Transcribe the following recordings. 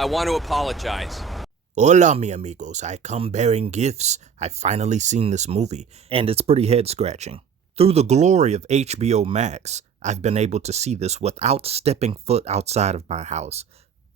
I want to apologize. Hola, mi amigos. I come bearing gifts. I've finally seen this movie, and it's pretty head-scratching. Through the glory of HBO Max, I've been able to see this without stepping foot outside of my house.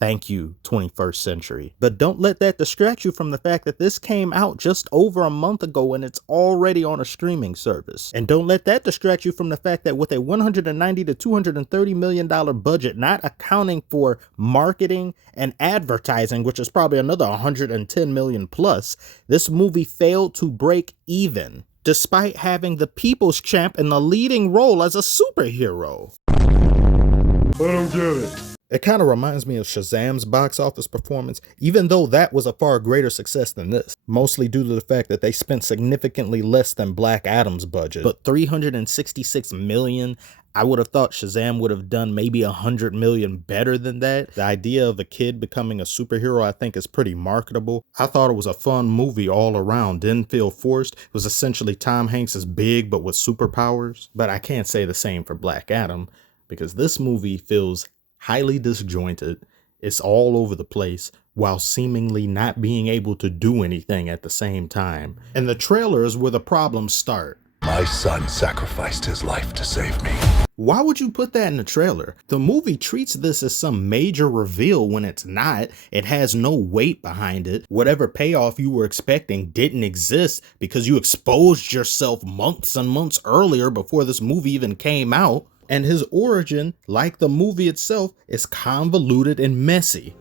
Thank you, 21st century. But don't let that distract you from the fact that this came out just over a month ago and it's already on a streaming service. And don't let that distract you from the fact that with a $190 to $230 million budget, not accounting for marketing and advertising, which is probably another 110 million plus, this movie failed to break even, despite having the People's Champ in the leading role as a superhero. I don't get it. It kind of reminds me of Shazam's box office performance, even though that was a far greater success than this, mostly due to the fact that they spent significantly less than Black Adam's budget. But $366 million, I would have thought Shazam would have done maybe $100 million better than that. The idea of a kid becoming a superhero, I think, is pretty marketable. I thought it was a fun movie all around, didn't feel forced. It was essentially Tom Hanks' Big, but with superpowers. But I can't say the same for Black Adam, because this movie feels highly disjointed. It's all over the place while seemingly not being able to do anything at the same time. And the trailer is where the problems start. My son sacrificed his life to save me. Why would you put that in the trailer? The movie treats this as some major reveal when it's not. It has no weight behind it. Whatever payoff you were expecting didn't exist because you exposed yourself months and months earlier before this movie even came out. And his origin, like the movie itself, is convoluted and messy.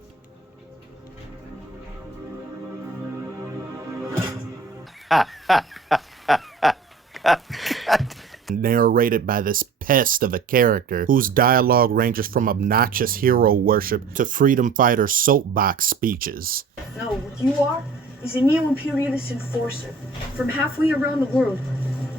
Narrated by this pest of a character whose dialogue ranges from obnoxious hero worship to freedom fighter soapbox speeches. No, what you are is a neo-imperialist enforcer from halfway around the world,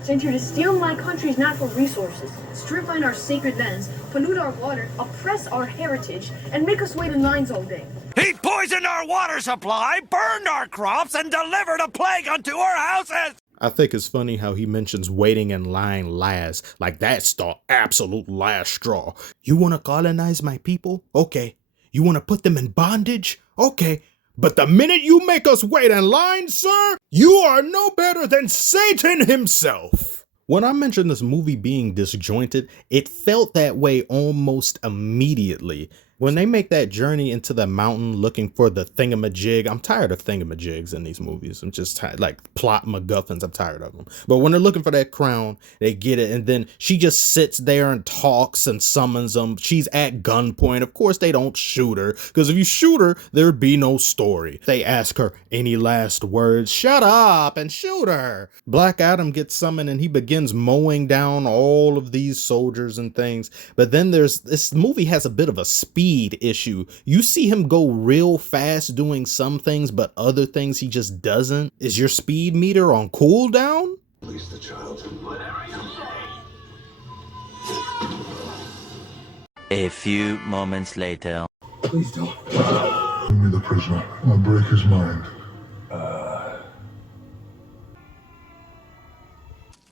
sent here to steal my country's natural resources, strip mine our sacred lands, pollute our water, oppress our heritage, and make us wait in lines all day. He poisoned our water supply, burned our crops, and delivered a plague unto our houses! I think it's funny how he mentions waiting in line last, like that's the absolute last straw. You want to colonize my people? Okay. You want to put them in bondage? Okay. But the minute you make us wait in line, sir, you are no better than Satan himself. When I mentioned this movie being disjointed, it felt that way almost immediately. When they make that journey into the mountain looking for the thingamajig, I'm tired of thingamajigs in these movies. I'm just tired, like plot MacGuffins, I'm tired of them. But when they're looking for that crown, they get it, and then she just sits there and talks and summons them. She's at gunpoint. Of course, they don't shoot her, because if you shoot her, there'd be no story. They ask her, any last words? Shut up and shoot her. Black Adam gets summoned, and he begins mowing down all of these soldiers and things. But then this movie has a bit of a speed issue. You see him go real fast doing some things, but other things he just doesn't. Is your speed meter on cooldown? Release the child. Whatever you say. A few moments later. Please don't. Give me the prisoner. I'll break his mind.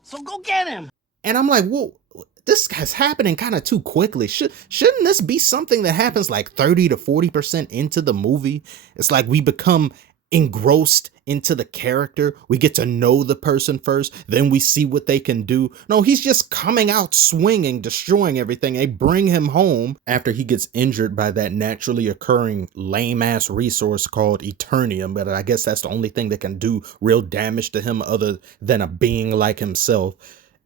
So go get him! And I'm like, whoa, this is happening kind of too quickly. Shouldn't this be something that happens like 30 to 40% into the movie? It's like we become engrossed into the character. We get to know the person first, then we see what they can do. No, he's just coming out swinging, destroying everything. They bring him home after he gets injured by that naturally occurring lame-ass resource called Eternium, but I guess that's the only thing that can do real damage to him other than a being like himself.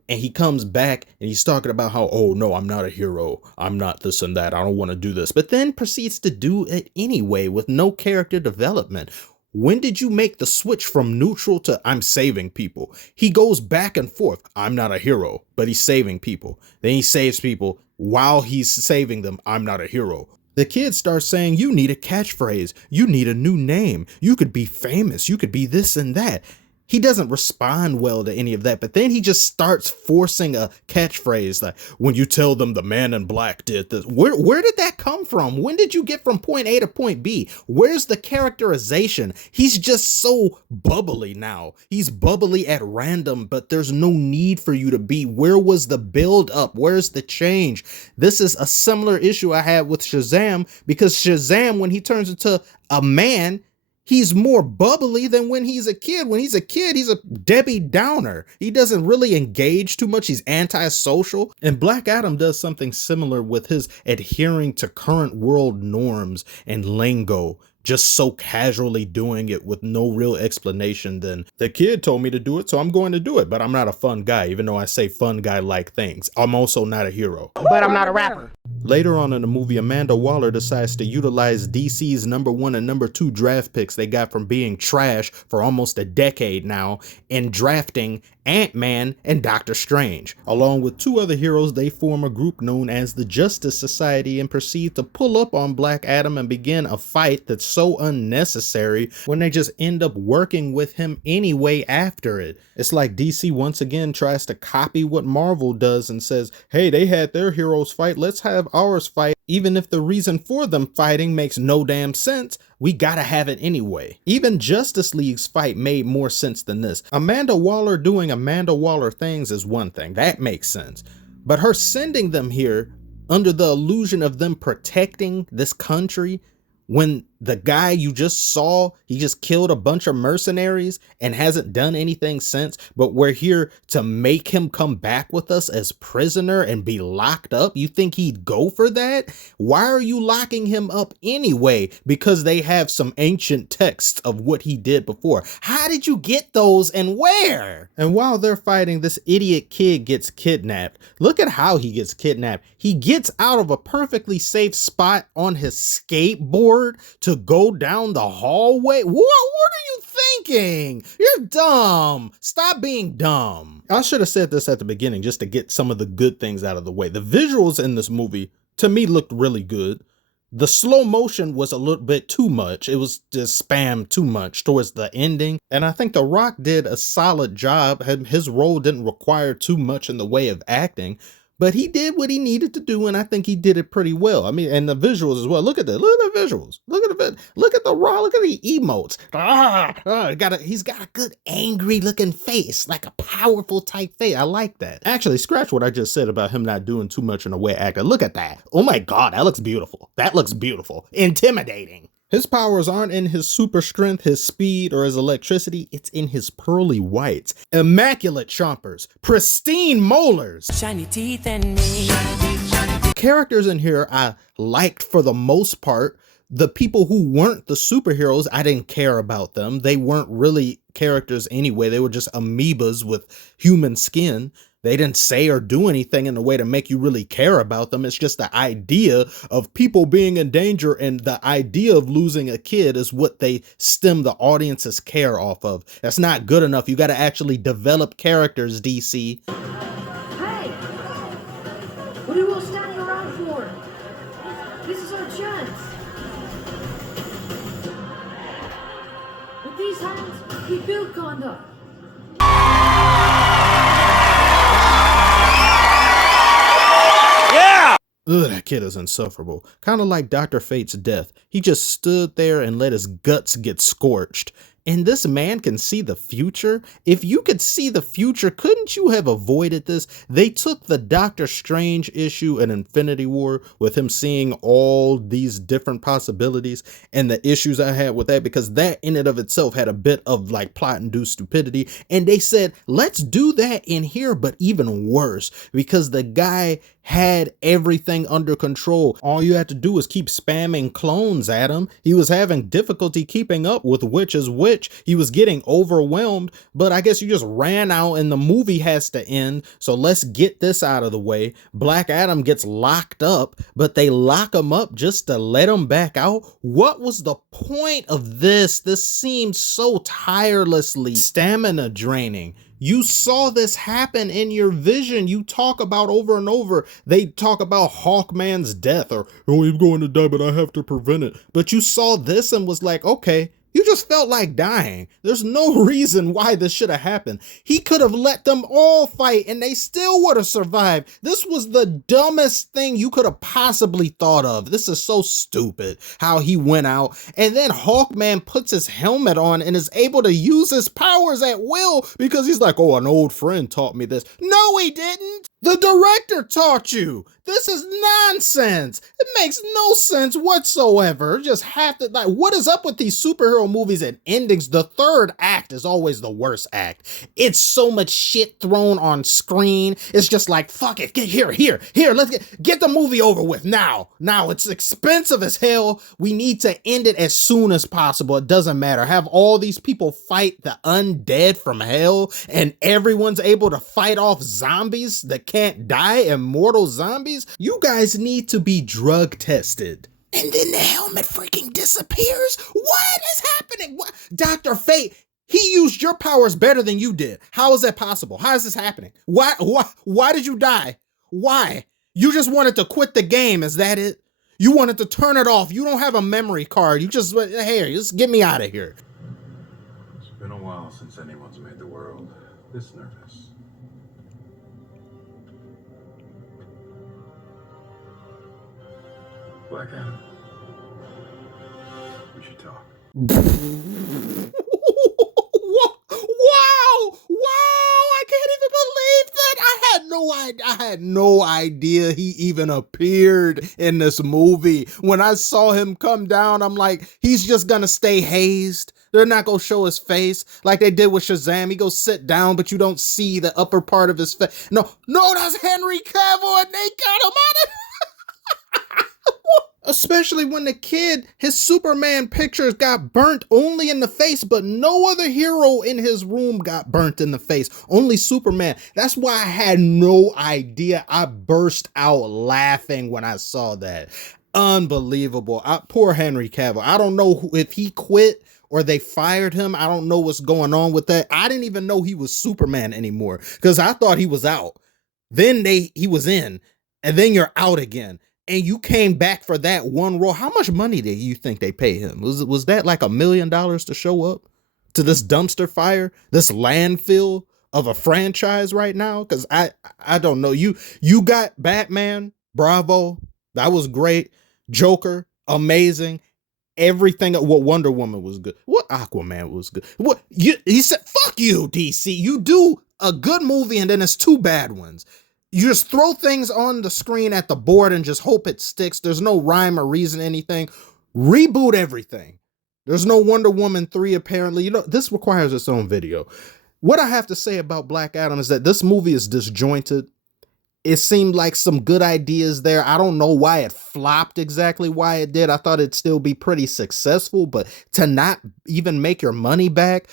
And he comes back and he's talking about how, oh no, I'm not a hero. I'm not this and that. I don't want to do this. But then proceeds to do it anyway with no character development. When did you make the switch from neutral to I'm saving people? He goes back and forth. I'm not a hero, but he's saving people. Then he saves people while he's saving them. I'm not a hero. The kid starts saying, you need a catchphrase. You need a new name. You could be famous. You could be this and that. He doesn't respond well to any of that, but then he just starts forcing a catchphrase like, when you tell them the man in black did this. Where did that come from? When did you get from point A to point B? Where's the characterization? He's just so bubbly now. He's bubbly at random, but there's no need for you to be. Where was the build up? Where's the change? This is a similar issue I had with Shazam, because Shazam, when he turns into a man, he's more bubbly than when he's a kid. When he's a kid, he's a Debbie Downer. He doesn't really engage too much. He's antisocial. And Black Adam does something similar with his adhering to current world norms and lingo, just so casually doing it with no real explanation. Then the kid told me to do it, so I'm going to do it. But I'm not a fun guy, even though I say fun guy like things. I'm also not a hero. But I'm not a rapper. Later on in the movie, Amanda Waller decides to utilize DC's #1 and #2 draft picks they got from being trash for almost a decade now in drafting Ant-Man and Doctor Strange. Along with 2 other heroes, they form a group known as the Justice Society and proceed to pull up on Black Adam and begin a fight that's so unnecessary when they just end up working with him anyway after it. It's like DC once again tries to copy what Marvel does and says, hey, they had their heroes fight, let's have ours fight. Even if the reason for them fighting makes no damn sense, we gotta have it anyway. Even Justice League's fight made more sense than this. Amanda Waller doing Amanda Waller things is one thing, that makes sense. But her sending them here under the illusion of them protecting this country, when the guy you just saw, he just killed a bunch of mercenaries and hasn't done anything since, but we're here to make him come back with us as prisoner and be locked up. You think he'd go for that? Why are you locking him up anyway? Because they have some ancient texts of what he did before. How did you get those and where? And while they're fighting, this idiot kid gets kidnapped. Look at how he gets kidnapped. He gets out of a perfectly safe spot on his skateboard to go down the hallway. What are you thinking? You're dumb. Stop being dumb. I should have said this at the beginning just to get some of the good things out of the way. The visuals in this movie, to me, looked really good. The slow motion was a little bit too much. It was just spammed too much towards the ending. And I think The Rock did a solid job. His role didn't require too much in the way of acting, but he did what he needed to do, and I think he did it pretty well. I mean, and the visuals as well. Look at the visuals. Look at the raw. Look at the emotes. He's got a good angry looking face, like a powerful type face. I like that. Actually, scratch what I just said about him not doing too much in the way of acting. Look at that. Oh my God, that looks beautiful. That looks beautiful. Intimidating. His powers aren't in his super strength, his speed, or his electricity. It's in his pearly whites, immaculate chompers, pristine molars, Shiny teeth and me. Characters in here I liked for the most part. The people who weren't the superheroes, I didn't care about them. They weren't really characters anyway. They were just amoebas with human skin. They didn't say or do anything in a way to make you really care about them. It's just the idea of people being in danger, and the idea of losing a kid is what they stem the audience's care off of. That's not good enough. You got to actually develop characters, DC. Hey! What are you all standing around for? This is our chance. With these hands, we build conduct. Ugh, that kid is insufferable. Kind of like Dr. Fate's death. He just stood there and let his guts get scorched. And this man can see the future? If you could see the future, couldn't you have avoided this? They took the Doctor Strange issue in Infinity War with him seeing all these different possibilities and the issues I had with that, because that in and of itself had a bit of like plot-induced stupidity. And they said, let's do that in here, but even worse, because the guy had everything under control. All you had to do was keep spamming clones at him. He was having difficulty keeping up with which is which. He was getting overwhelmed, but I guess you just ran out and the movie has to end. So let's get this out of the way. Black Adam gets locked up, but they lock him up just to let him back out. What was the point of this? This seemed so tirelessly stamina draining. You saw this happen in your vision. You talk about over and over. They talk about Hawkman's death, or, oh, he's going to die, but I have to prevent it. But you saw this and was like, okay, you just felt like dying. There's no reason why this should have happened. He could have let them all fight and they still would have survived. This was the dumbest thing you could have possibly thought of. This is so stupid how he went out. And then Hawkman puts his helmet on and is able to use his powers at will because he's like, oh, an old friend taught me this. No, he didn't. The director taught you. This is nonsense. It makes no sense whatsoever. Just have to, like, what is up with these superhero movies and endings? The third act is always the worst act. It's so much shit thrown on screen. It's just like, fuck it, get here, let's get the movie over with now. Now, it's expensive as hell. We need to end it as soon as possible. It doesn't matter. Have all these people fight the undead from hell and everyone's able to fight off zombies that can't die, immortal zombies. You guys need to be drug tested. And then the helmet freaking disappears? What is happening? What? Dr. Fate, he used your powers better than you did. How is that possible? How is this happening? Why did you die? Why? You just wanted to quit the game, is that it? You wanted to turn it off. You don't have a memory card. You just, hey, just get me out of here. It's been a while since anyone's made the world this nervous. Black Adam. We should talk. Wow! I can't even believe that. I had no idea he even appeared in this movie. When I saw him come down, I'm like, he's just gonna stay hazed. They're not gonna show his face like they did with Shazam. He goes sit down, but you don't see the upper part of his face. No, that's Henry Cavill, and they got him out of especially when the kid, his Superman pictures got burnt only in the face, but no other hero in his room got burnt in the face. Only Superman. That's why I had no idea. I burst out laughing when I saw that. Unbelievable. Poor Henry Cavill. I don't know if he quit or they fired him. I don't know what's going on with that. I didn't even know he was Superman anymore because I thought he was out. Then he was in, and then you're out again. And you came back for that one role. How much money did you think they pay him? Was that like $1 million to show up to this dumpster fire, this landfill of a franchise right now? Because I don't know. You got Batman, bravo, that was great. Joker, amazing. Everything. What Wonder Woman was good. What Aquaman was good. What he said? Fuck you, DC. You do a good movie and then it's two bad ones. You just throw things on the screen at the board and just hope it sticks. There's no rhyme or reason, anything. Reboot everything. There's no Wonder Woman 3 apparently. You know, this requires its own video. What I have to say about Black Adam is that this movie is disjointed. It seemed like some good ideas there. I don't know why it flopped exactly why it did. I thought it'd still be pretty successful, but to not even make your money back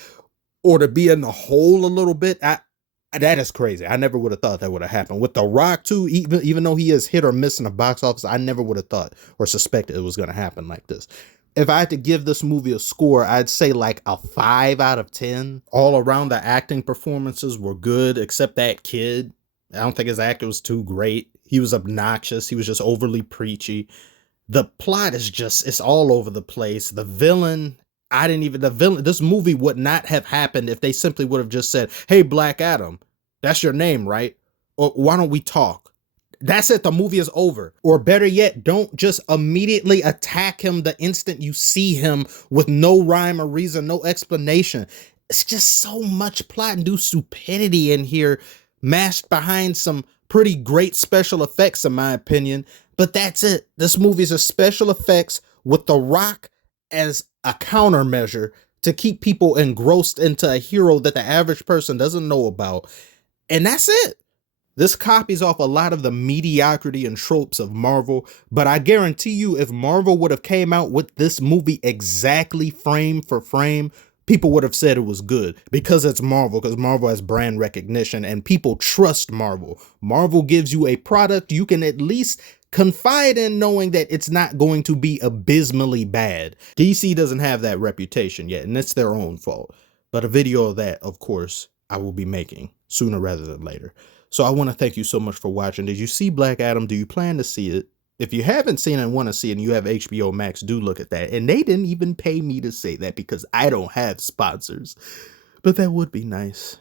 or to be in the hole a little bit, that is crazy. I never would have thought that would have happened. With The Rock too, even though he is hit or miss in the box office, I never would have thought or suspected it was going to happen like this. If I had to give this movie a score, I'd say like a 5 out of 10. All around the acting performances were good, except that kid. I don't think his acting was too great. He was obnoxious. He was just overly preachy. The plot is just, it's all over the place. The villain, this movie would not have happened if they simply would have just said, hey, Black Adam, that's your name, right? Or why don't we talk? That's it. The movie is over. Or better yet, don't just immediately attack him the instant you see him with no rhyme or reason, no explanation. It's just so much plot and stupidity in here, masked behind some pretty great special effects, in my opinion. But that's it. This movie's a special effects with The Rock as a countermeasure to keep people engrossed into a hero that the average person doesn't know about. And that's it. This copies off a lot of the mediocrity and tropes of Marvel, but I guarantee you if Marvel would have came out with this movie exactly frame for frame, people would have said it was good because it's Marvel, because Marvel has brand recognition and people trust Marvel. Marvel gives you a product you can at least confide in knowing that it's not going to be abysmally bad. DC doesn't have that reputation yet, and it's their own fault. But a video of that, of course, I will be making sooner rather than later. So I want to thank you so much for watching. Did you see Black Adam? Do you plan to see it? If you haven't seen and want to see and you have HBO Max, do look at that. And they didn't even pay me to say that because I don't have sponsors. But that would be nice.